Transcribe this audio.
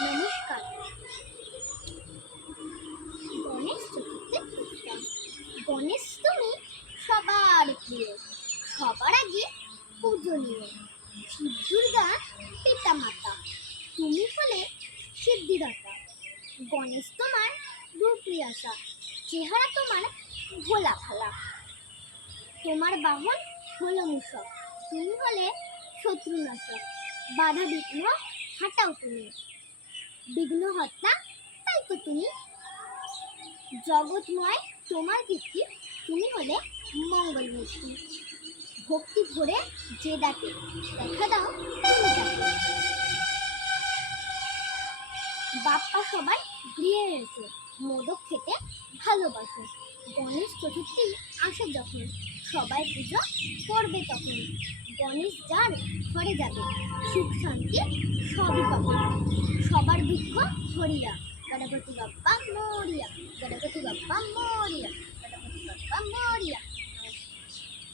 নমস্কার। গণেশ চতুর্থীর পূজা। গণেশ তুমি সবার প্রিয়, সবার আগে পূজনীয়। শিব দুর্গা পিতা মাতা, তুমি হলে সিদ্ধিদাতা। গণেশ তোমার রূপরিয়াসা, চেহারা তোমার ভোলা ভালা। তোমার বাহন হলো মূষক, তুমি হলে শত্রুনাশক। বাধা বিঘ্ন হাটাও তুমি, বিঘ্নহর্তা তাই তো তুমি। জগৎময় তোমার কীর্তি, তুমি হলে মঙ্গলমূর্তি। ভক্তি ভরে যে ডাকে, দেখা দাও তুমি তাকে। বাপ্পা সবাই গৃহে এসো, মোদক খেতে ভালোবাসো। গণেশ চতুর্থী আসে যখন, সবাই পুজো করবে তখন। গণেশ যার ঘরে যাবে, সুখ শান্তি সবই পাবে। সবার দুঃখ হরিয়া, গণপতি বাপ্পা মরিয়া, গণপতি বাপ্পা মরিয়া।